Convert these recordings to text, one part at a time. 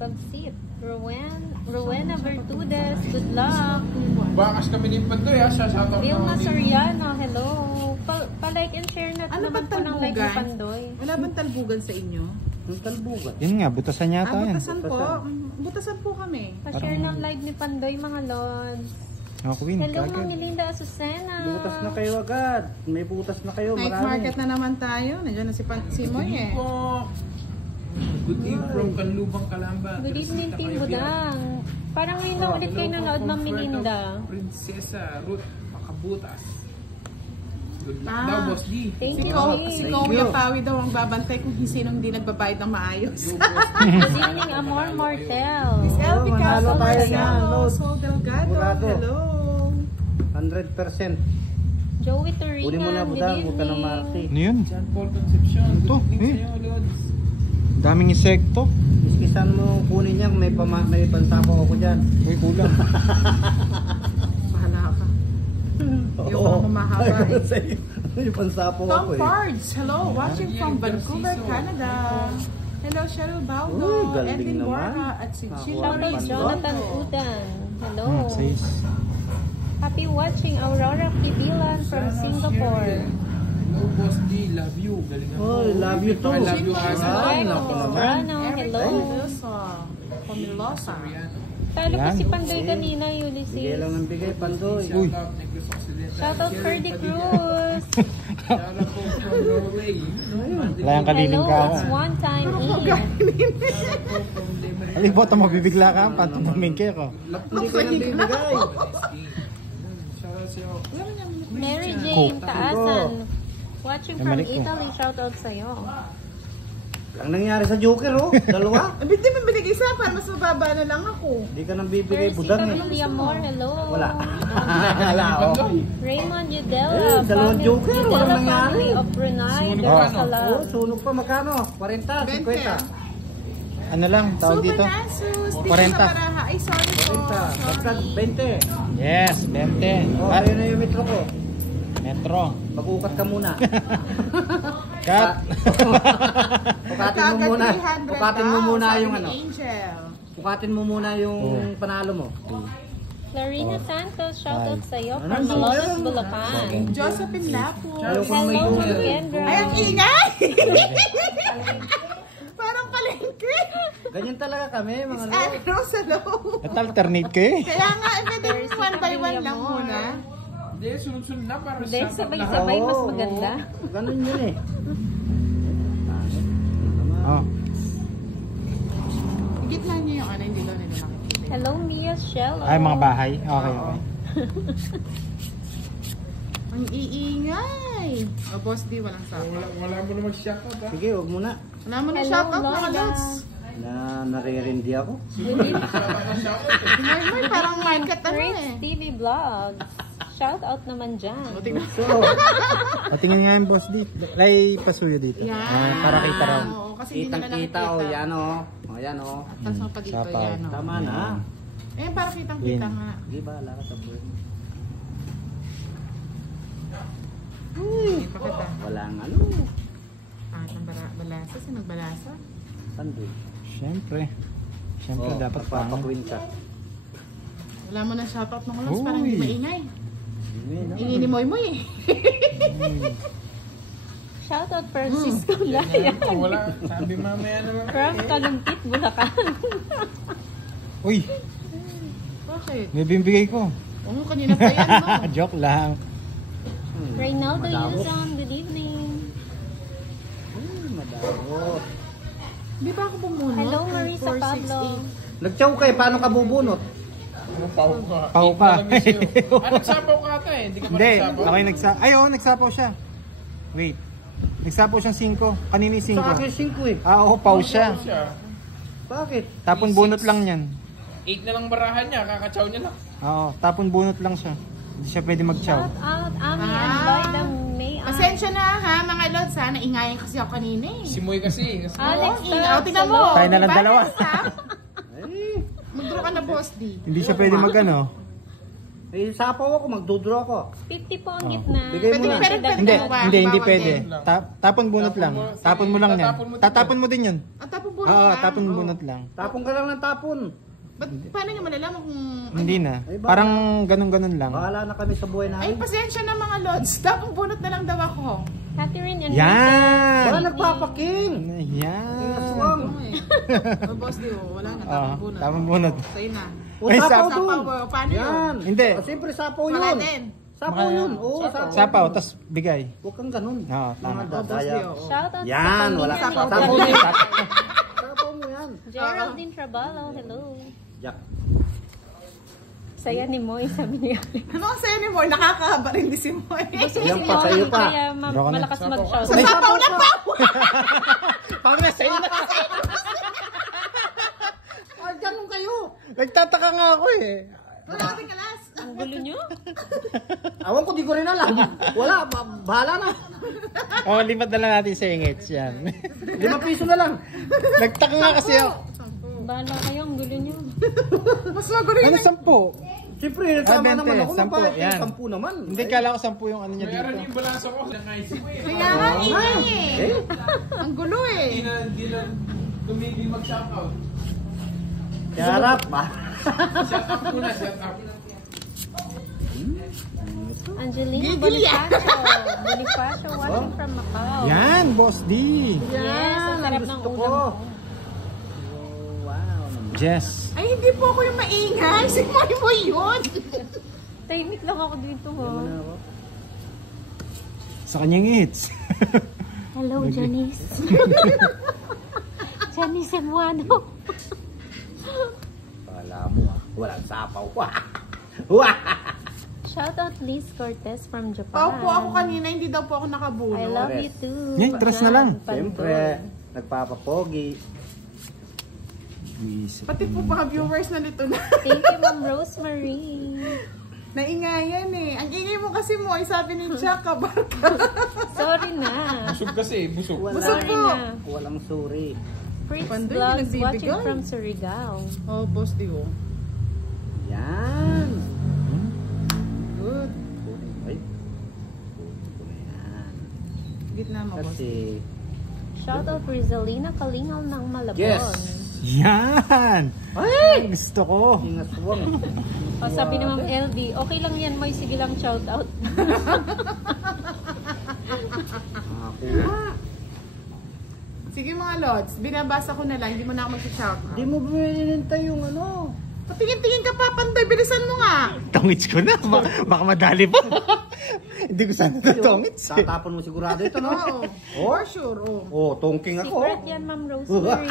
Pag-sip. Rowena Bertudes, good luck. Bakas kami ni Pandoy ha. Shoutout Vilma Soriano, hello. Pa-like and share na Ano naman ba po ng like ni talbugan? Pandoy. Wala bang talbugan sa inyo? Yung talbugan. Yun nga, butasan yata yan. Butasan po. Butasan po kami. Pa-share ng live ni Pandoy, mga lods. Oh, Queen, Hello, kagad. Ma'am Melinda Azucena. Butas na kayo agad. May butas na kayo. Night Marami. market na naman tayo. Nandiyan na si Moy eh. Good evening from Kanlubang, Calamba. Good evening, Team Budang. Parang ngayon lang ulit kayo nanood, Ma'am Melinda. Prinsesa Ruth Makabutas. Good luck daw, Boss D. Thank Si you. Kuya Pawi daw ang babantay kung sinong hindi nagbabayad ng maayos. Good evening, Amor Mortel. Miss Elvie manalo Castro tayo Marciano, niyan. Sol Delgado, Murado. hello. 100%. Joey Kunin mo na, Turingan, good budang. Huwag ka na evening. Marty. Ano yun? John Paul Concepcion. Ito, Good evening eh. sa'yo, Lods. Daming insekto. Iskisan mo, kunin niya. May bansapo ako dyan. Uy, kulang. Bahala ka. Yung mga mahaba eh. May bansapo Tom ako eh. Pards, hello, watching from Vancouver, Canada. Hello, Cheryl Baldo, Uy, galing Edwin naman. Borja, at si Sheila Shoutout Riz. Jonathan Udan. Hello. Says. Happy watching Aurora Kibilan from Singapore. Hello, Boss D. Love you. Galing ako. Oh, love you too. I love you, Asa. Ay, naku naman. Brano, Eric hello. Cardoso, Pomilosa. Talo ko Yan. si Pandoy kanina, Bigay Ulysses. lang ng bigay, Pandoy. Uy. Shoutout, Negros Occidental. Shoutout Ferdy Cruz. Shoutout po from Norway. Wala yung kaliling Hello, ka. it's one time in. Shoutout po from Limer. Alibota, mabibigla ka. Pantumamin kayo ko. Hindi ko nang bibigay. Shoutout sa'yo. Mary Jane Taasan. Watching from Bumalik ko. Italy, shoutout sa'yo. Ang nangyari sa Joker, oh. Dalawa. Hindi mo binigay isa para mas mababa na lang ako. Hindi ka nang bibigay, Percy budang eh. Camilla Moore, hello. Wala. Wala, oh. Raymond Udella, Eh, dalawang Joker, walang Udella nangyari. family of Brunei, Sunog Dar pa, es no? Salaam. Oh, sunog pa, magkano? 40, 50. Ano lang, tawag Super dito? Nasus, dito 40. sa Baraha. Ay, sorry po. 40. Basta 20. Yes, 20. Oh, Cut. ayun na yung metro ko. Metro. Mag-ukat ka muna. Cut. Ukatin mo muna. Ukatin mo muna yung ano. Angel. Ukatin mo muna yung panalo mo. Clarina Santos, shoutout sa'yo Ano, from ano, Malolos, ano? Bulacan. Josephine Lapo. Ayaw ko may Hello, Google. Kendra. Ay, ang ingay! Parang palengke. Ganyan talaga kami, mga Miss lord. Anne Rose, hello. At alternate kayo eh. Kaya nga, pwede There's one by one Camilla lang Moore. muna. Hindi, sunod-sunod na para Hindi, shoutout sabay-sabay. lahat. mas Oo, maganda. oo. Ganun yun eh. Oh. Gitna niyo yung ano, hindi daw nila nakikita. Hello, Mia Shello. Ay, mga bahay. Okay, Oo. okay. Ang iingay. O, Boss D, walang sabi. Wala mo na mag-shoutout ha. Sige, huwag muna. Wala mo na Hello, shoutout mga Lola. lods. Naririndi ako. May parang market ano Fritz eh. TV Vlogs. Shoutout naman dyan. O, tingnan. So, O, tingin nga yung boss di. Lay pasuyo dito. Yan. Para kita raw. Oo, kasi hindi na kitang-kita, nakikita. oh, yan oh. Oh, yan oh. Tapos mo pa dito Sapaw. yan. Oh. Tama na. Eh, para kitang-kita Win. nga. Di ba, ala ka sa buwan. Uy, pakita. Walang ano. Ah, ng balasa. Sinong balasa? Sandwich. Siyempre. Siyempre, Oh, dapat pang. papakwin ka. Wala mo na shoutout mga lods. Parang hindi Uy. maingay. Yun, no? Ingay ni Moy Moy eh. Shoutout Francisco Laya. Wala. Sabi mamaya naman. From Kalumpit, Bulacan. Uy, Bakit? may bimbigay ko. Oo, kanina pa yan, no? Joke lang. Reynaldo Madamo. Yuzon, good evening. Madamo. Di ba ako bumunot? Hello, Marisa 4, 6, Pablo. Nagtsaw ka eh, paano ka bubunot? Ano, pau ka? Pau ka. Nagsapaw ka ata eh. Hindi ka pa Hindi, nagsapaw. ako yung nagsapaw. Ay, oo, nagsapaw siya. Wait. Nagsapaw siyang 5. Kanina yung Sa akin 5. 5 eh. Ah, oo, pau siya. Bakit? Tapon bunot lang yan. 8 na lang barahan niya. Kakatsaw niya lang. Oo, tapon bunot lang siya. Hindi siya pwede mag-chow. Shout out, Ami Ah. and Lloyda May. Pasensya na ha, mga lods ha. Naingayan kasi ako kanina eh. Si Moy kasi. Alex Oo, ingaw. Tingnan mo. Salon. Tayo na lang Diba, dalawa. next time? Ay, Mag-draw ka na, Boss D. Hindi siya pwede mag-ano. Eh, sapaw ako, magdodraw ako. 50 po ang gitna. Bigay mo na. Pero Hindi, ba? hindi Bawal pwede. din. Tapon bunot lang. Tapon mo lang yan. Tatapon mo din yun. Tapon bunot Oo, lang. tapon Oh. bunot lang. Tapon ka lang ng tapon. Paano nyo malalaman kung... Hindi na. Ay, Parang ganun-ganun lang. Bahala na kami sa buhay Ay, namin. pasensya na mga lods. Tapon bunot na lang daw ako. Catherine and Yan! Wala nagpapaking. Yan! Aswang. Oh, boss, di oh. Wala na. Oo, Tapon bunot. tapon bunot. Sa'yo na. O, Ay, sapaw sapaw. dun. Sapaw, paano yun? Yan. Hindi. Ah, siyempre, sapaw Wala yun. din. Sapaw yun. Oo, sapaw. Sapaw, tas bigay. Huwag kang ganun. Oo, tama. Mga Oh, boss, dadaya. di oh. Shout out Yan, wala. sa Sapaw pamilya mo ni yan. Sapaw mo yan. Geraldine Trabalo. Hello. Jack. Saya ni Moy, sabi ni Alex. Ano ang sa'yo ni Moy? Nakakahaba rin di si Moy. Gusto Yan si pa, sa'yo Moy, pa. kaya Draw ka na. malakas mag-shout. Sa sapaw na pa! Pang na sa'yo na. Ay, ganun kayo. Nagtataka nga ako eh. Wala natin kalas. Ang gulo nyo? Awan ko, di ko rin alam. Wala, bahala na. Oh, lipat na lang natin sa ingits yan. 5 piso na lang. Nagtaka nga kasi ako. Bahala kayo, ang gulo nyo. Mas magulo Ano, yun. 10? Siyempre, tama 20, naman ako. 10, Magpahit yan. yung 10 naman. Hindi, kala ko 10 yung ano niya Meron dito. yung balansa ko. Nangaisip ko eh. Kaya nga eh. Ang gulo eh. Hindi na tumigil mag-shoutout. Yarap ba? Shoutout muna, shoutout. Angelina Gigil yan. Bonifacio. Bonifacio watching from Macau. Yan, Boss D. Yes, ang sarap ng gusto ko. ulam. Oh, wow. Jess. Ay, hindi po ako yung maingay. Si Moy mo yun. Tahimik lang ako dito, ha. Sa kanyang hits. Hello, Janice. Janice Emuano. Kala mo walang sapaw. Wah! Shoutout Liz Cortez from Japan. Pao po ako kanina, hindi daw po ako nakabuno. I love you too. Yan, dress na lang. Siyempre, nagpapapogi. Pati po mga viewers na nito na. Thank you, Ma'am Rosemary. Naingayan eh. Ang ingay mo kasi mo, ay sabi ni Jack, kabarka. Sorry na. Busog kasi, busog. Busog Sorry po. na. Walang suri. Fritz Pandoy, Vlogs nagbibigay. watching from Surigao. Oh, boss, di oh. Yan. Good. Ay. Kunin ko na yan. Gitna mo, boss. Kasi, Shoutout Rizalina Kalingal ng Malabon. Yes. Yan! ay! Gusto ko. Ingaswang. O, sabi ni Ma'am LD, okay lang yan, Moy, sige lang shoutout. Nakakuha. Sige mga lods, binabasa ko na lang, hindi mo na ako mag-shout. Di mo binintay yung ano. Patingin-tingin ka pa, Pandoy, bilisan mo nga. Tongits ko na. Baka madali pa. Hindi ko sana ito tongits eh. Tatapon mo sigurado ito, no? Oo. For sure, oh. Oh, tongking ako. Secret yan, Ma'am Rosemary.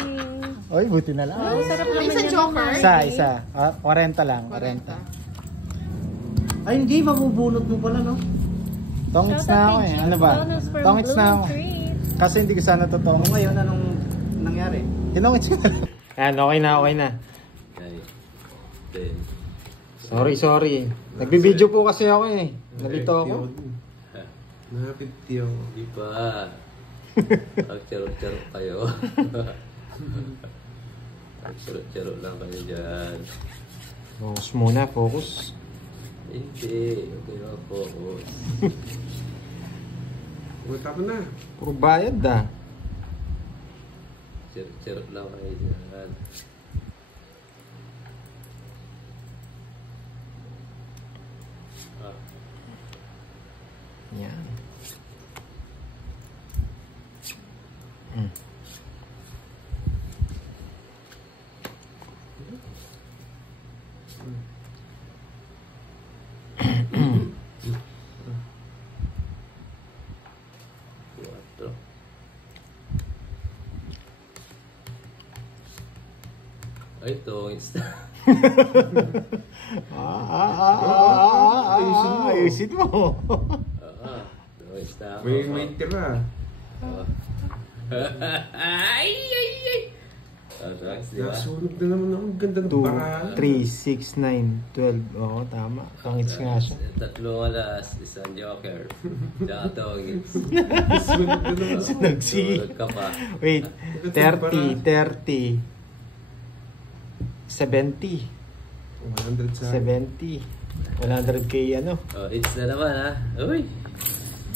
Oy, buti na lang. Ang sarap naman Isa yan, joker? Ma'am. Isa. 40 lang. 40. Ay, hindi. Mabubunot mo pala, no? Tongits na ako eh. Ano ba? Tongits na ako. Kasi hindi ko sana ito O tongits. ngayon, anong nangyari? Tinongits ko na lang. Yan, okay na, okay na. Sorry. Nagbibideo po kasi ako eh. Nalito ako. Nakapitiyo. Di pa. Pag-charot-charot kayo. Pag-charot-charot lang kayo dyan. Focus muna, focus. Hindi. Okay na focus. Punta ko na. Puro bayad ah. Charot-charot lang kayo dyan. Yan. Cuatro. Ay, ito. Ayusin mo. Tongits na ako. May tira. Ay! Tongits, di ba? Nasunog na naman ako. Ang ganda ng 2, paraan. 3, 6, 9, 12. Oo, tama. Tongits nga siya. Tatlong alas, isang joker. Tsaka tongits. Nasunog na naman ako. Nagsi. Tulog ka pa. Wait. 30, 30. 70. 100 sa... 70. 100k ano. Oh, it's na naman ha. Uy!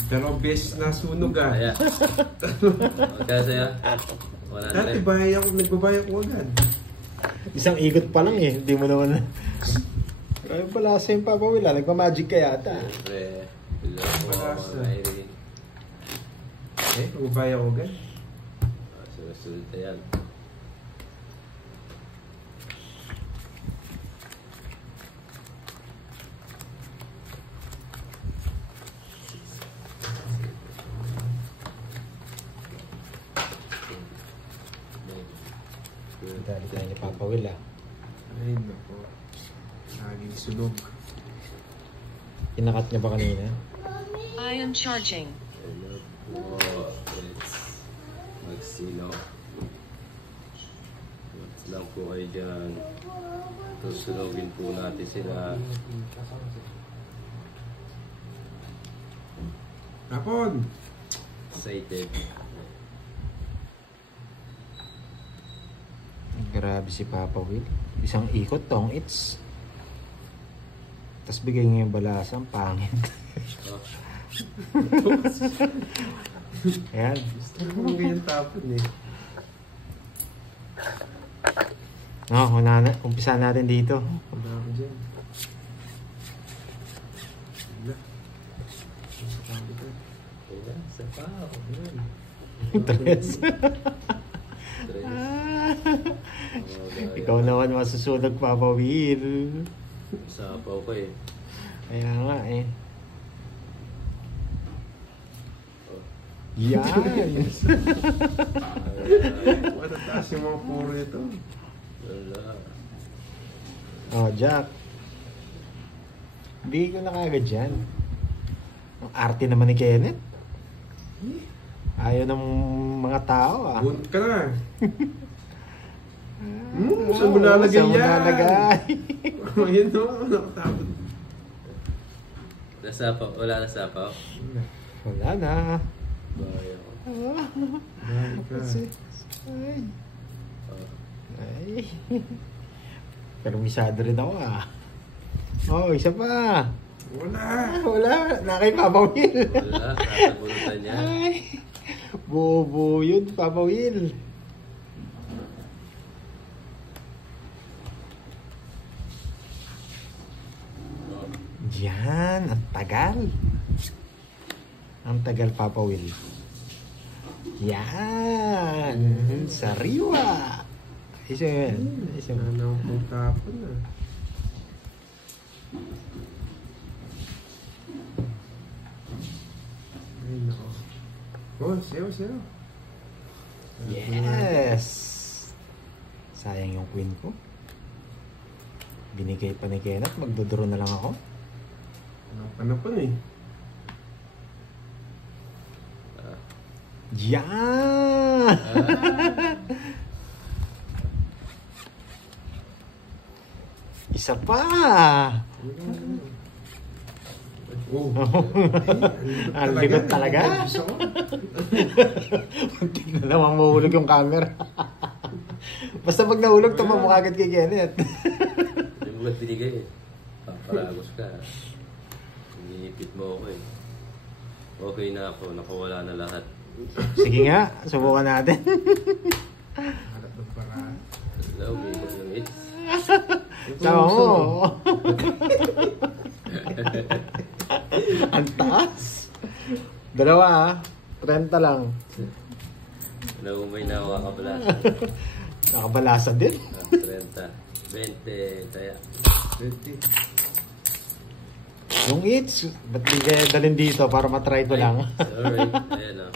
Dalawang beses na sunog ah. Kaya. Magkano sa'yo? Dati 100. nagbabayad ko agad. Isang ikot pa lang eh. Hindi mo naman. Kaya pala sa yung Papa Will. Nagpa-magic ka yata. Siyempre. Hello po, Palasa. Irene. Nagbabayad ko agad. Sa resulta yan. Dali tayo ni Papa Will ah. Ay, nako. Laging sunog. Kinakat niya ba kanina? I am charging. Hello po. It's Magsino. What's lang po kayo dyan. Tusunogin po natin sila. Hapon! Excited. Grabe si Papa Will. Isang ikot tong its. Tapos bigay niya yung balasang pangit. Oh, Ayan. Gusto ko ganyan tapon eh. No, umpisa natin dito. Wala ako dyan. Wala. ayan, sa pao. Ayan. Tres. Tres. Ikaw naman masusunog, Papa Will. Sapaw ko eh. Kaya nga eh. Oh. Yan. Matataas yung mga puro ito. Wala. Oh, Jack. Hindi ko na kagad yan. Ang arte naman ni Kenneth. Ayaw ng mga tao ah. Bunt ka na. Saan mo nalagay Saan mo yan? nalagay? Ayun o, nakatapon. Nasapaw. Wala nasapaw. Wala na. Bayo. Dahil ka. Ay. Oh. Ay. Pero misado rin ako ah. Oh, isa pa. Wala. Wala. Nakay Papa Will. Wala. Natabunutan niya. Ay. Bobo yun, Papa Will. Yan, ang tagal. Ang tagal, Papa Will. Yan, sariwa. Isa yan. Isa Wala yan. na akong tapon ah. Ay, nako. Oh, sayo. Yes. Sayang yung queen ko. Binigay pa ni Kenneth. Magdodoro na lang ako. Panapon eh. Yan. Isa pa. Oh. Ang likod talaga. Muntik na naman mahulog yung camera. Basta pag nahulog, tumama mo agad kay Kenneth. Yung mga binigay eh. Paparagos ka. Iniipit mo ako eh. Okay na ako. Nakawala na lahat. Sige nga, subukan natin. Harap ng paraan. Hello, bigos ng hits. Sama mo. Ang taas. Dalawa ah. 30 lang. Naumay na ako kakabalasa. Nakabalasa din. 30. 20. Taya. 20. Yung eats, ba't di kaya dalhin dito para matry ko lang? Alright. Ayan o.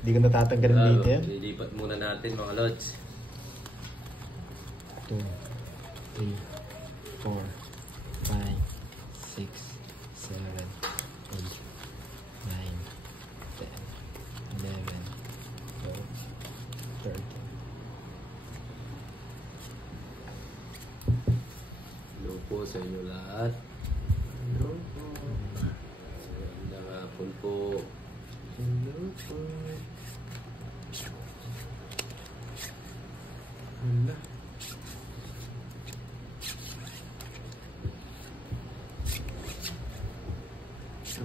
Hindi ko natatanggalin dito yan. Lilipat muna natin mga lods. 2, 3, 4, 5, 6, 7, 8, 9, 10, 11, 12, 13. Hello po sa inyo lahat. Hello po. Magandang hapon po. Hello po. Hala.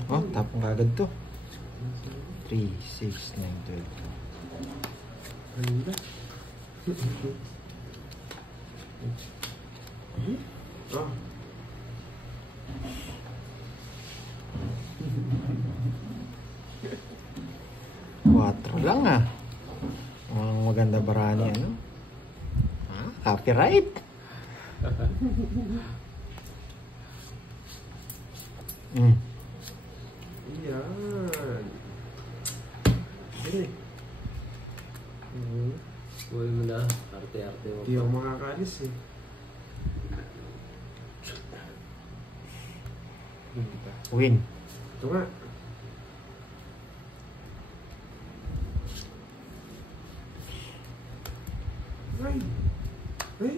Oh, tapong kagad to. 3, 6, 9, 12. Ganda. Oh. Quatro lang ah. Ang maganda barani ano. Ah, copyright. Mm. Yan. Yan eh. Uy mo na. Arte-arte mo. Hindi ako makakalis eh. Hindi ba? Win. Ito nga. Ay! Ay!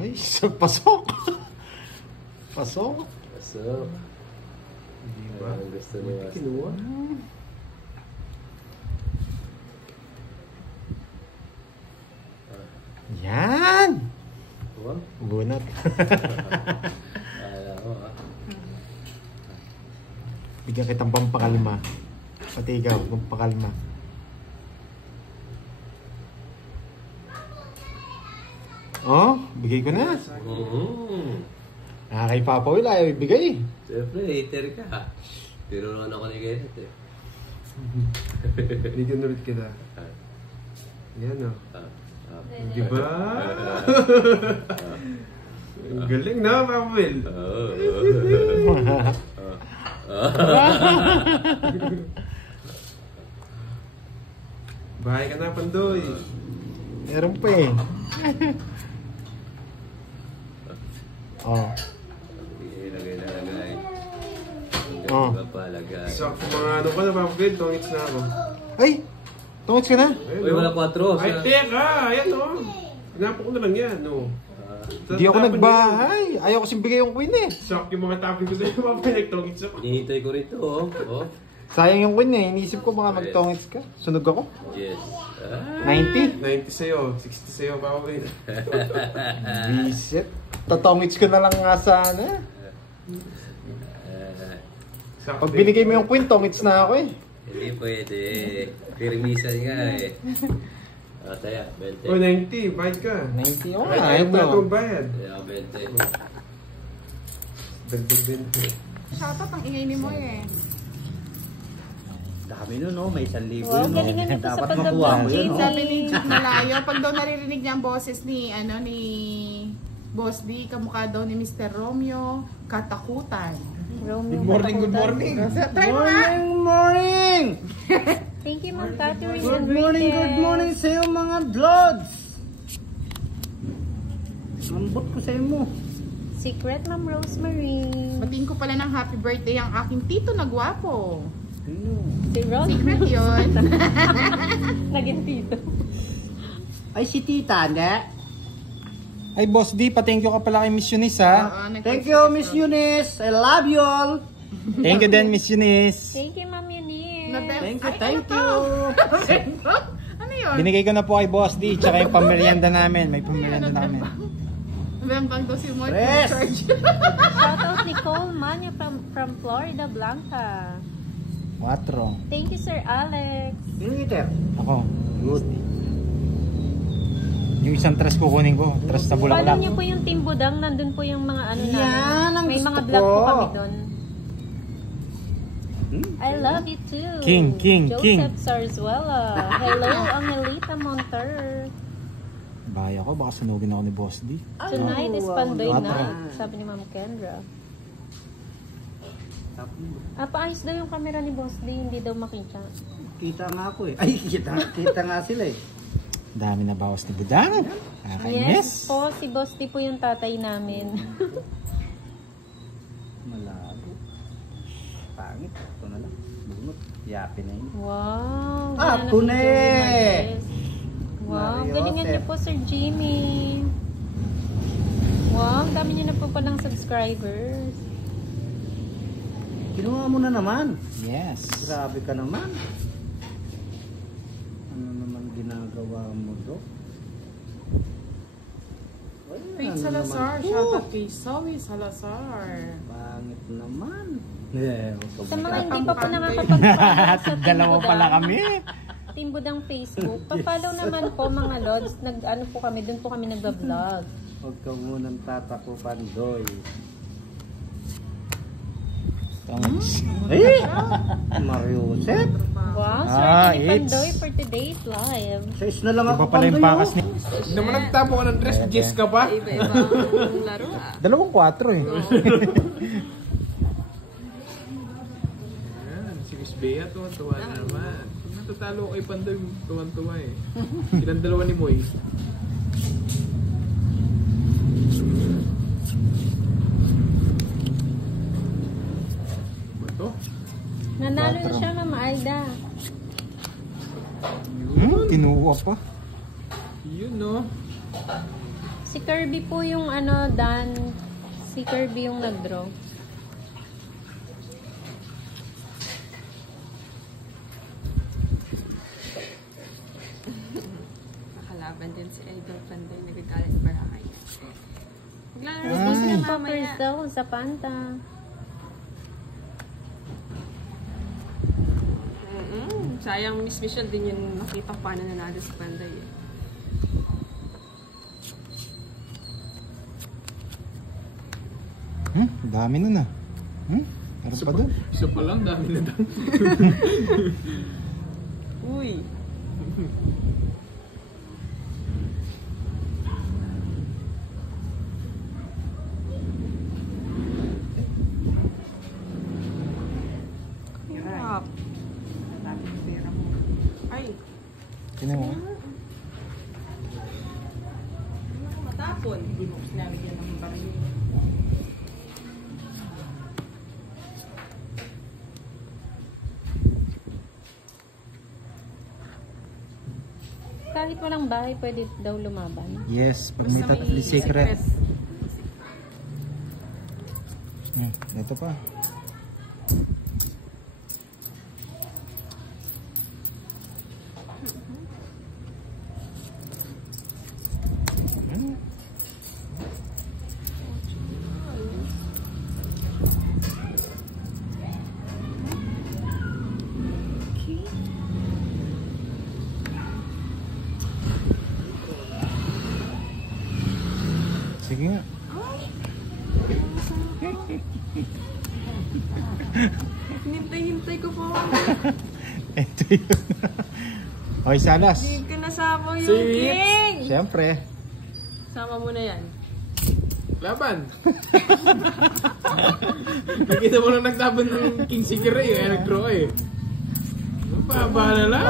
Ay, pasok. Pasok. So, Hindi ba? ang gusto ni Wasta. Kinuha? Yan. Wow. Bunot. Kala ko ha. Bigyan kitang pampakalma. Pati ikaw, pampakalma. Oh, bigay ko na. Kay Papa Will ayaw ibigay. Siyempre, hater ka. Tinuruan ako ni Kenneth eh. Bigyan ulit kita. Yan o. Di ba? Ang galing na, Pavel. Bahay ka na, Pandoy. Meron pa eh. Oh. Ilagay. Oh. Ang papalagay. So, kung mga ano ka na, Pavel, tongits na ako. Ay! Tungits ka na? Uy, wala 4. Ay, teka! Ayan o. Hinapo ko na lang yan, no. Hindi ako nagbahay. Ayaw kasing bigay yung queen eh. Shock yung mga topic ko sa'yo, Pavel, nagtongits ako. Hinihintay ko rito oh. Oh. Sayang yung queen eh. Inisip ko baka magtungits ka. Sunog ako. Yes. 90. 90 sa'yo, 60 sa'yo, Pavel. Visit. Tatongits ko na lang nga sana. Pag binigay mo yung queen, tongits na ako eh. Hindi pwede. Pirmisan nga eh. Taya, 20. O, 90, bayad ka. 90 oh. Ayaw mo na itong bayad. Taya, 20. Dagdag din. Shoutout ang ingay ni Moy eh. Dami nun, no? May 1,000 Wow, yun, no? galingan niyo po sa Dapat pagdablang, makuha mo yun, no? Sabi ni Chief Malayo, pag daw naririnig niya ang boses ni, ni Boss D, kamukha daw ni Mr. Romeo, katakutan. Romeo, Good morning. Try mo nga! Morning! Thank you, Ma'am Catherine. Good morning sa iyo mga Bloods! Ambot ko sa iyo mo. Secret, Ma'am Rosemary. Batiin ko pala ng happy birthday ang aking tito na gwapo. Si Ron. Secret yun. Naging tito. Ay, si Tita, hindi? Ay, Boss D, pa-thank you ka pala kay Miss Eunice ha. Thank you, Miss Eunice. I love you all. Thank you din, Miss Eunice. Thank you, Ma'am Eunice. Thank you. Ano yun? Binigay ko na po kay Boss D, tsaka yung pamerienda namin. May pamerienda namin. Bembang daw si Moy. Press. Shoutout Nicole Manya from Florida Blanca. 4. Thank you, Sir Alex. Yung iter. Ako. Good. Yung isang tres kukunin ko. Tres na Follow bulaklak. niyo po yung Team Budang. Nandun po yung mga ano Yan, namin. ang May gusto mga vlog po ko. kami doon. I love you too. King. Joseph Sarzuela. Hello, Angelita Monter. Bahaya ko, baka sunugin ako ni Boss D. Tonight is Pandoy wow. night. Sabi ni Ma'am Kendra. Paayos daw yung camera ni Boss D. Hindi daw makita. Kita nga ako eh. Ay, kita nga sila eh. Dami na bawas ni Budang. Yes po, si Boss D po yung tatay namin. Malabo. Pangit. Ito na lang. Bunot. Yapin na yun. Wow. Ah, ganda ng Pune! video, Wow, Mario galingan niyo Joseph. po, Sir Jimmy. Wow, ang dami niyo na po palang subscribers. Kinuha mo na naman. Yes. Grabe ka naman. Ano naman ginagawa mo, Dok? Faith Salazar. Shoutout kay Zoe Salazar. Pangit naman. Yeah, Sa mga hindi pa po nakakapag-follow sa Dalawa pala kami. Team Budang Facebook, pa-follow naman po mga lods. Nag-ano po kami, doon po kami nagba-vlog. Huwag ka munang tatakupan, Doy. Eh! Mariusep! Wow, Ah, swerte ni it's- Pandoy for today's live. 6 na lang Iba ako, pala yung Pandoy, pakas oh. ni... Hindi naman nagtapo ka ng dress, Jess ka pa. Iba-ibang laro ah. 2-4 eh. Ayan, si Miss Bea, tuwan-tuwa na naman. Pag natatalo kay Pandoy, tuwan-tuwa eh. Ilang dalawa ni Moy. Bato? Nanalo na siya, Mama Alda. Tinuwa pa. Yun no. Si Kirby po yung ano, Dan. Si Kirby yung nag-draw. Nakalaban din si Idol Pandoy. Nagagalit para kayo. Maglalaro Ay, po sila mamaya. poppers daw sa Panta. Sayang Miss Michelle din yung nakita ko paano nanalo si Pandoy. Eh. Dami nun ah. Meron pa doon. Isa pa lang, dami na daw. Uy! Hirap. Ay! Tinuwa. Matapon. Hindi mo ko sinabigyan ng baril. Kahit walang bahay, pwede daw lumaban. Yes, pag may Basta tatli secret. Ito pa. Sige nga. Hintay-hintay ko po. Ito yun. Okay, Salas. Hindi ka nasama yung king! Siyempre. Sama mo na yan. Laban! Nakita mo lang nagtaban ng King Sigre eh, nag-draw eh. Bahala lang.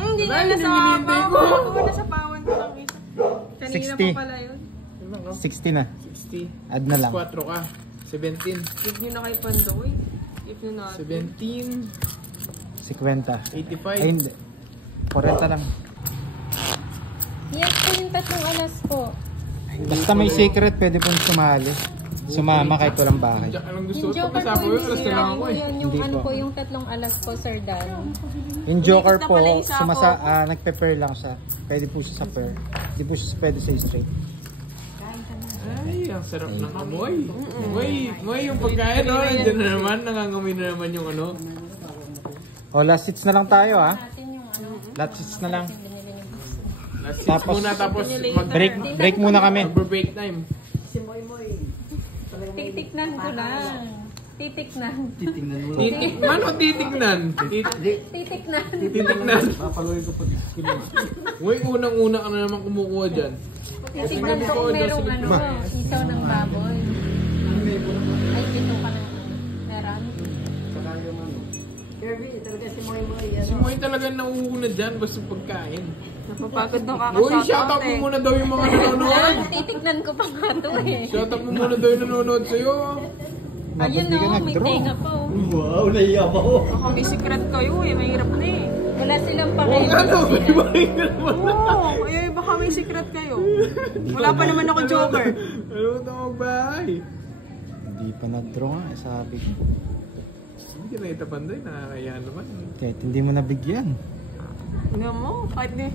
Hindi Wala, na yun yung nasama hinihintay ko. ko. Ako nasa pawan ko lang isa. Kanina 60. pa pala yun. 60 na. 60. Add na lang. 4 ka. 17. Give nyo na kay Pandoy. If nyo na. 17. 50. 85. Ay, hindi. 40 lang. Yes po yung 3 alas po. Basta may secret, pwede pong sumali. Sumama kahit walang bahay. Diyan ka lang gusto. Yung Joker Pagkasama po ko yun, alas na lang ako eh. yung Hindi ano po. po, yung 3 alas po, Sir Dan. Yung Joker Ikot na po, pala yung sako. nagpe-pair lang siya. Pwede po siya sa pair. Hindi po siya pwede sa straight. Ay, ang sarap ng amoy. Moy, yung pagkain, no? Nandiyan na naman, nangangamoy na naman yung ano. O, last hits na lang tayo ha. Natin yung ano, Last hits na lang. binili ni Boss. Last hits Tapos- muna, tapos Break muna kami. mag-break time. Titiknan ko lang. Titiknan. Titingnan mo lang. Titikman o titignan? Titiknan. Titignan. Papaluin ko pag skill. Uy, unang-una ka na naman kumukuha dyan. Titiknan ko kung merong ano, isaw ng baboy. Ay, dito ka ng ano. Meron. Saka yung ano. Si Moy talaga nauuna dyan, basta pagkain. Napapagod nung Uy, shoutout mo muna daw yung mga nanonood. Titiknan ko pa nga to eh. Shoutout mo muna daw yung nanonood sa'yo. Ayun Hindi ka no, may nag-draw. tenga po. Wow, naiya pa ako. Baka may secret kayo eh. Mahirap na eh. Wala silang Oo pakailan. nga no, may bahay ka naman. Oo. Ay, baka may secret kayo. Wala pa naman ako Joker. Ano ito magbahay? Hindi pa nag-draw nga, sabi ko. Hindi na itapanday, nakakaya naman. Kahit hindi mo nabigyan. Ano mo? Kahit di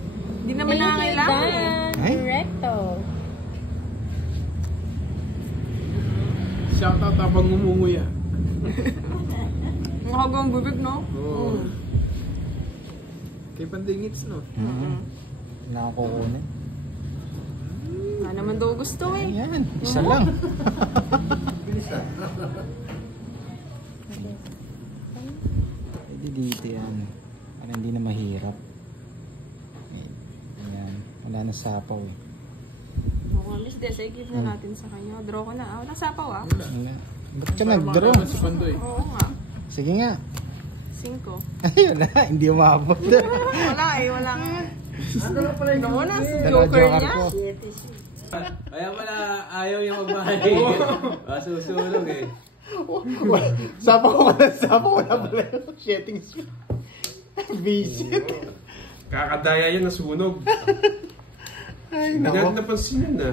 naman Thank you, nakakailangan eh. Dan. Ay. Directo. Shoutout habang ngumunguya. Nakagawang bibig, no? Oo. Kay Pandingits, no? Nakakukunin. Wala naman daw gusto eh. Ayan, isa lang. Pwede dito yan. Para hindi na mahirap. Ayan. Wala na sapaw eh. Oo, Miss Des, give na natin sa kanya. Draw ko na. Wala sapaw ah. Wala. Ba't ka Para nag-draw? makalaman si Pandoy. Oo nga. Sige nga. 5. Ay, wala. Hindi umabot. Wala eh, wala nga. Ano mo na, Dalawa joker joker niya. ko. Kaya pala ayaw yung magbahay. Masusulong eh. Sapaw wala pala yung settings ko. Visit. Kakadaya yan, nasunog. Ay, Hindi natin nako. napansin yun na.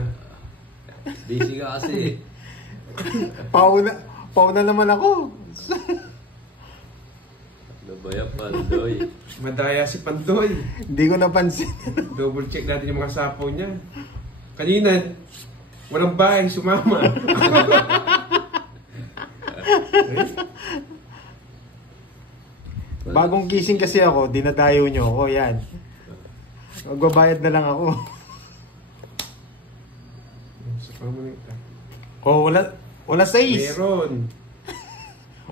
Busy ka kasi. Pauna naman ako. Ano ba yan, Pandoy? Madaya si Pandoy. Hindi ko napansin. Double check natin yung mga sapaw niya. Kanina, walang bahay, sumama. Bagong gising kasi ako, dinadayo nyo ako, yan. Magbabayad na lang ako. Sa pamunita. Oh, wala 6. Meron.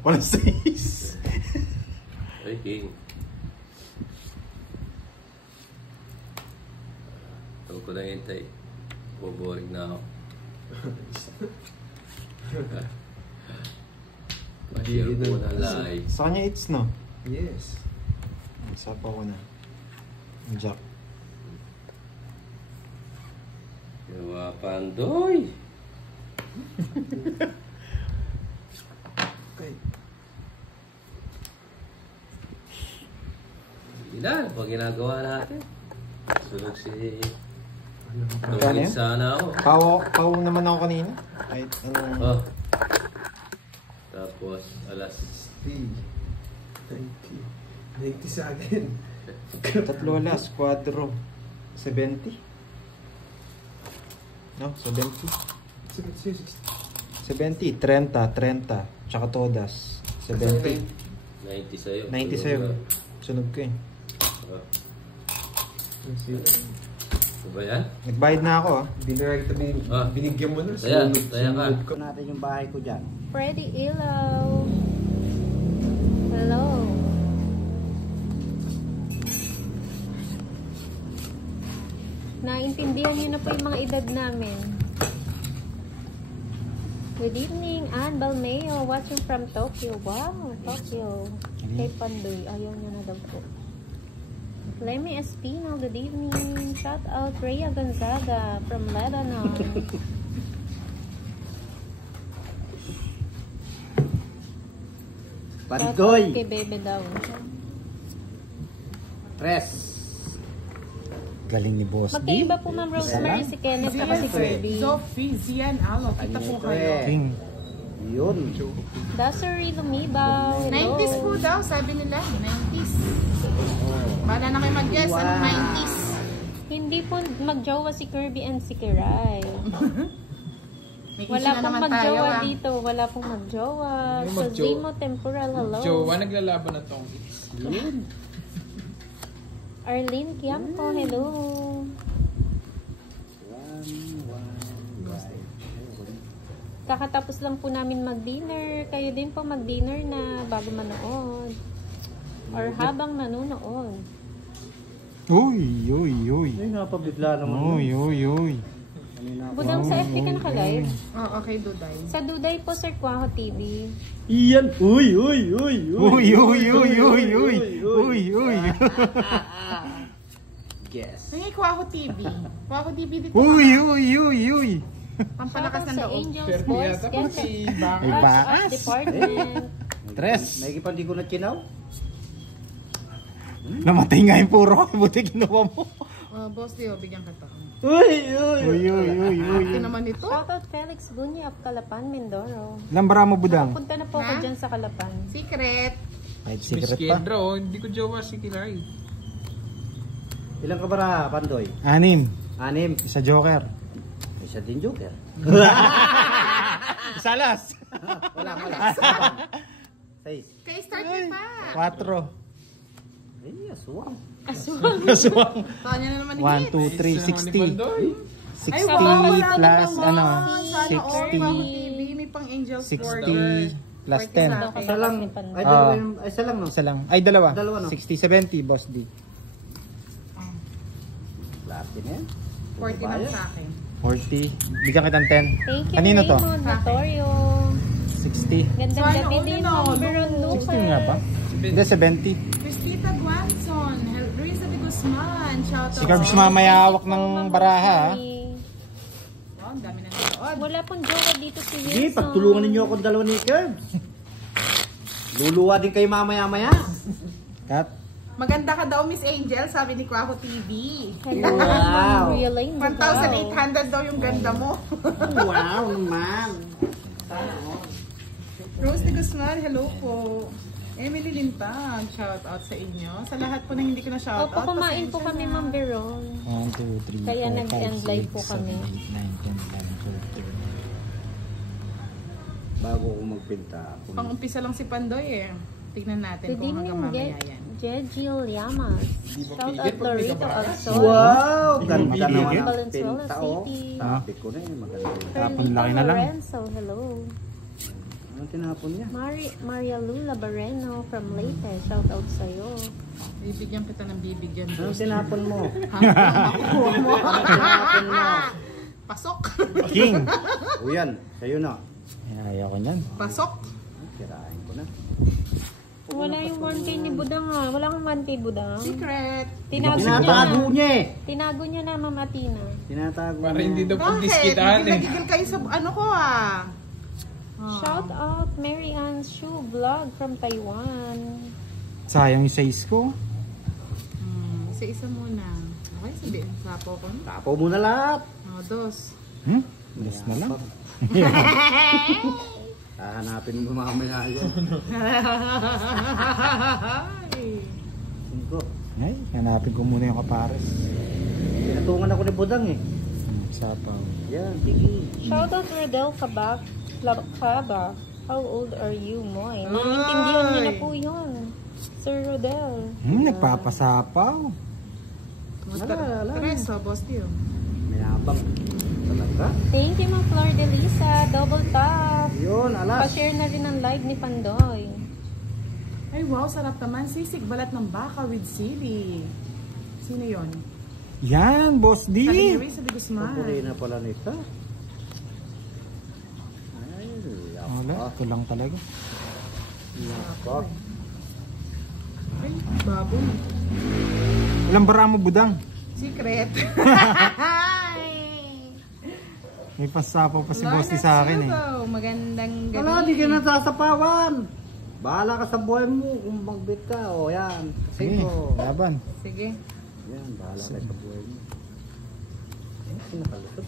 Wala 6. Ay, King. Huwag ko na hintay. Boboring na ako. Mashare ko na live. Sa kanya it's no. Yes. Sapaw ko na. Jack. Yawa, Pandoy! Ilan? Pag ginagawa natin. Sunog si... Ano Tungin yan? sana ako. Paw naman ako kanina. Kahit anong... Oh. Tapos, alas... 90 sa akin. Tatlo alas, 4. 70. No, 70. 70, 30, tsaka todas. 70. 90 sa'yo. 90 sa'yo. Sunog ko eh. Oh. Ano ba yan? Nagbayad na ako ah. Direkta binigyan mo na. Taya ka. natin yung bahay ko dyan. Freddy Ilaw. Hello. Naintindihan niyo na po yung mga edad namin. Good evening, Ann Balmeo, watching from Tokyo. Wow, Tokyo. Kay Pandoy, ayaw niya na daw po. Lemmy Espino, good evening. Shout out Rhea Gonzaga from Lebanon. Pandoy! Shout out kay Bebe daw. Tres! Galing ni Boss D. Magkaiba po Ma'am Rosemary si Kenneth at si Kirby. Sophie, Zian, Alo, kita po kayo. King. Yun. Dasuri Lumibaw. Hello. 90s po daw, sabi nila. 90s. Bala na kayo mag-guess, anong 90s? Hindi po magjowa si Kirby and si Kiray. May Wala issue na pong naman tayo magjowa ah. dito. Wala pong magjowa. Yung Sa magjowa. Zimo Temporal, hello. Jowa, naglalaban na tong Arlene Kiamco, hello. Kakatapos lang po namin mag-dinner. Kayo din po mag-dinner na bago manood. Or habang nanonood. Uy, uy, uy. Ay, napabigla naman. Uy, uy, uy. Budang sa FB ka naka-live. Oh, okay, Duday. Sa Duday po, Sir Kwaho TV. Iyan! Uy, uy, uy, Uy, uy, uy, uy, uy. Uy, uy. Yes. Nangyay Kwaho TV. Kwaho TV dito. Uy, uy, uy, uy. Pampalakas ng Shoutout sa loob. Angels Swerte Boys yata po si Baka. Ay, bakas. Department. Tres. May kipandi ko na chinaw? Namatay nga yung puro. Buti ginawa mo. Boss Leo, bigyan ka to. Uy, uy, Uy, uy, uy, uy. Ito naman ito. Shoutout Felix Bunyi of Calapan, Mindoro. Lambara mo budang. Punta na po ako Ha? dyan sa Calapan. Secret. Kahit Miss secret pa. Kendra, oh. Hindi ko jowa si Kiray. Ilang ka ba, Pandoy? 6. 6. Isa joker. Isa din joker. Isa alas. Wala. 6. Kay start mo pa. 4. Ay, aswang. Aswang. Kanya na naman 1, 2, 3, 60. 60 plus, ano, 60. May pang Angel 60 plus 10. Isa lang. Ay, dalawa yung, isa lang, no? Isa lang. Ay, dalawa. Dalawa, no? 60, 70, Boss D. Lati na yan. 40 lang sa akin. 40. Bigyan kitang 10. Thank you, Kanino to? Raymond Matorio. 60. Gandang Sana gabi all din, na ako. Beron Lucas. 60 nga ba? Hindi, 70. Christita Guanzon, Luisa de Guzman, shout Si out. Carbs mamaya hawak ng baraha. Ha? Oh, ang dami na nanood. Wala pong jowa dito si Wilson. Sige, pagtulungan ninyo akong dalawa ni Curbs. Luluwa din kayo mamaya-maya. Cut. Maganda ka daw, Miss Angel, sabi ni Kwaho TV. Hello, Wow. Real Lane. 1,800 daw yung ganda mo. Wow naman. Rose de Guzman, hello po. Emily Lintag, shout out sa inyo. Sa lahat po na hindi ko na shout out. Opo, kumain po kami, Ma'am Beron. 1, 2, 3, 4, 5, 6, 7, 8, 9, 10, 11, 12, 13. Kaya nag-end live po kami. Bago ko magpinta. Pang-umpisa lang si Pandoy eh. Tignan natin Good kung hanggang evening, mamaya yan. Jejil Llamas. Shout out Lorito Alson. Wow! Ganda Bibigyan. naman ang Valenzuela pinta, oh. City. Sabi ko na yun, maganda. Tapon laki na lang. Lorenzo, hello. Ano tinapon niya? Maria Lula Barreno from Leyte. Shout out sa'yo. Bibigyan kita ng bibigyan. Ano tinapon mo? Ha? Makukuha mo. Ano tinapon mo? Pasok. King. O yan, sa'yo na. Ayaw ko niyan. Pasok. Kirain ko na. Wala yung 1K ni Budang ha. Wala kang 1K Budang. Secret. Tinatago niya eh. Tinago niya na, Ma'am Atina. Tinatago Para niya. hindi daw Bakit? pagdiskitahan eh. Nagigil kayo sa ano ko ah. Shout out Mary Ann Shu Vlog from Taiwan. Sayang yung size ko. Isa-isa muna. Okay, sabihin. Sapo ko. Tapo mo na lahat. Dos. Less na lang. Hahanapin mo mamaya yan. Singko. Ay, hanapin ko muna yung kapares. Pinatungan ako ni Budang eh. Sapaw. Yan, sige. Shout out Rodel Kabak. Labkaba. How old are you, Moy? Naiintindihan niyo na po yun. Sir Rodel. Nagpapasapaw. Wala. Tres, boss Tio. Mayabang. Talaga. Thank you, Ma'am Flor de Lisa. Double tap. Yun, alas. Pa-share na rin ang live ni Pandoy. Ay wow, sarap naman. Sisig balat ng baka with sili. Sino yon? Yan, Boss D. Sabi ni Risa de Guzman. Paborina pala nito. Ay, Wala, ito lang talaga. Yakap. Ay, baboy. Ilang bara mo, Budang? Secret. May pasapaw pa si Boss D sa akin eh. Magandang gabi. Wala, di ka natasapawan. Bahala ka sa buhay mo kung magbit ka. O yan. Kasi Sige, ko. laban. Sige. Yan, bahala ka sa buhay mo. Nakalusot.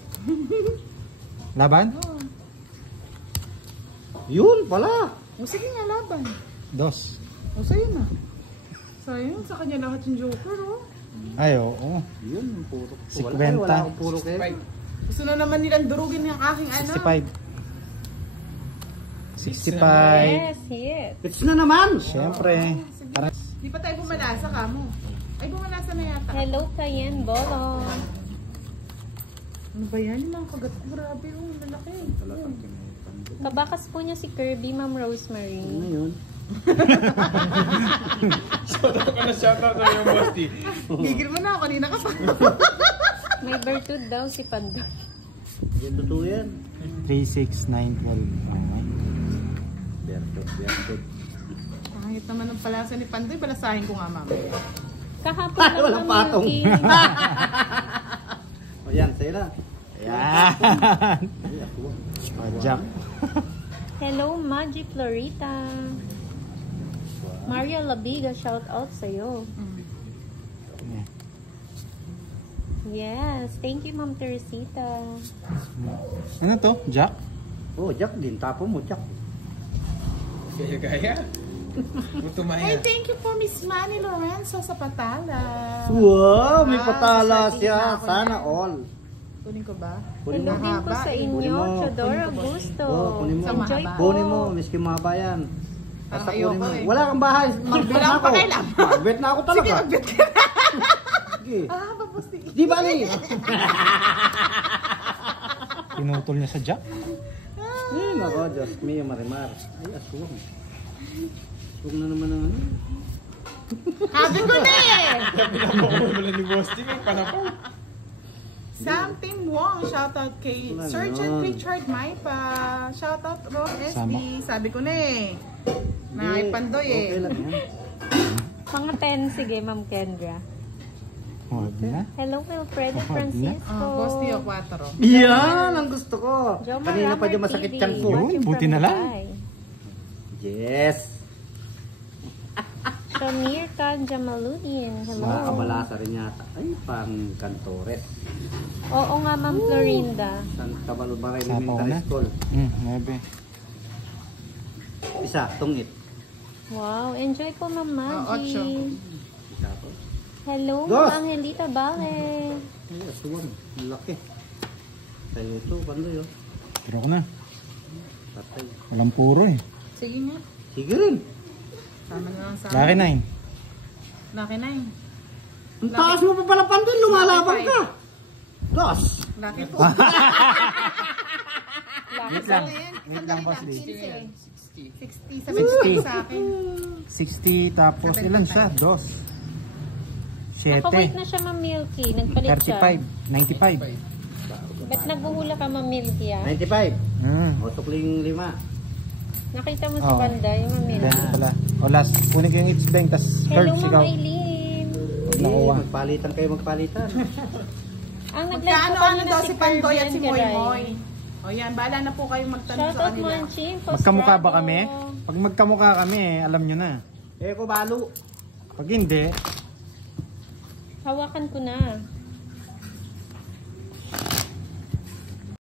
Laban? Yun pala. O sige nga, laban. 2. O sa'yo na. Sa'yo, sa kanya lahat yung joker, oh. Ay, oo. Yun, puro. 50. Wala akong puro kayo. Gusto na naman nilang durugin yung aking ano. 65. 65. Yes, hit. It's na naman. Siyempre. Parang Di pa tayo bumalasa ka mo. Ay, bumalasa na yata. Hello, Cayenne Bolo. Ano ba yan? Yung mga kagat. Grabe, oh. Lalaki. Kabakas po niya si Kirby, Ma'am Rosemary. Ano yun? Shoutout ka na shoutout sa yung Boss D. Gigil mo na ako. Kanina ka pa. May birthday daw si Pandoy. Yan, totoo yan. 36912. Okay. Bertot. Kahit naman ang palasa ni Pandoy, balasahin ko nga, mamaya. Kahapon lang Walang patong. O yan, sa'yo na. Yan. O, Jack. Hello, Magic Florita. Maria Labiga, shout out sa'yo. Yes, thank you, Ma'am Teresita. Ano to? Jack? Oh, Jack din. Tapo mo, Jack. Gaya-gaya. Ay, Utumaya. thank you po, Miss Manny Lorenzo sa patala. Wow, may patala sasabihin siya. ako Sana yan. all. Kunin ko ba? Kunin Hello mo. din po sa inyo, Kunin mo. Chodor Augusto. Oo, kunin mo. Sa Enjoy mahaba. po. Kunin mo, miski mahaba yan. Basta Parang kunin mo. ayoko eh. Wala kang bahay. Magbet Wala na akong ako. pakialam. Magbet na ako talaga. Sige, magbit ka. Sige. Tapos Di ba ni? Pinutol niya sa jack. Eh, nako, Diyos mio, Marimar. Ay, aswang. Aswang na naman ang ano. Sabi ko na eh! Wala ni Boss D, may panapal. Something Wong, shoutout kay Wala Sergeant nun. Richard Maipa. Shoutout Ron SB. Sama. Sabi ko na eh. Naipandoy eh. Okay lang yan. Mga 10, sige, Ma'am Kendra. Huwag na. Hello, Wilfredo Oh, Francisco. Boss Tio 4. Yan ang gusto ko. Jo Kanina pa Maramar dyan masakit TV, tiyan ko. Yun, watching buti from na lang. Dubai. Yes. Shamir Khan Jamaludin. Hello. Mga kabalasa rin yata. Ay, pang Cantores. Oo nga, Ma'am Florinda. Santa Barbara Sapaw Elementary na. School. 9. Isa, tungit. Wow, enjoy po, Ma'am Maggie. Isa po. Hello, Dos. Ma'am Angelita Bale. Ay, aswang. Ang laki. Tayo ito, pandoy oh. Pero ko na. Patay. Walang puro eh. Sige nga. Sige rin. Sama na lang sa Laki 9. Laki na eh. Ang taas mo pa pala pandoy, lumalaban ka. Dos. Laki po. Wait lang. Wait lang, Boss D. 60. 60 sa akin. 60 tapos ilan siya? 2. Nakawait 7. na siya, Ma'am Milky. Nagpalit siya. 35. 95. Ba't naghuhula ka, Ma'am Milky, ah? 95. Hmm. O, tukling 5. Nakita mo sa Oo. banda, yung Ma'am Milky. Then pala. O last. Kunin ko yung each bank. Tas Hello, curves Ma'am ikaw. Aileen. Nakuha. Magpalitan kayo, magpalitan. Ang nag-live po Magkaano-ano kanina daw si Pandoy at si Kirby Moy Angeray. Moy. O yan, bahala na po kayong magtanong sa Shoutout kanila. Monching. Magkamukha ba kami? Pag magkamukha kami, alam nyo na. Eh, ko balo. Pag hindi, Hawakan ko na.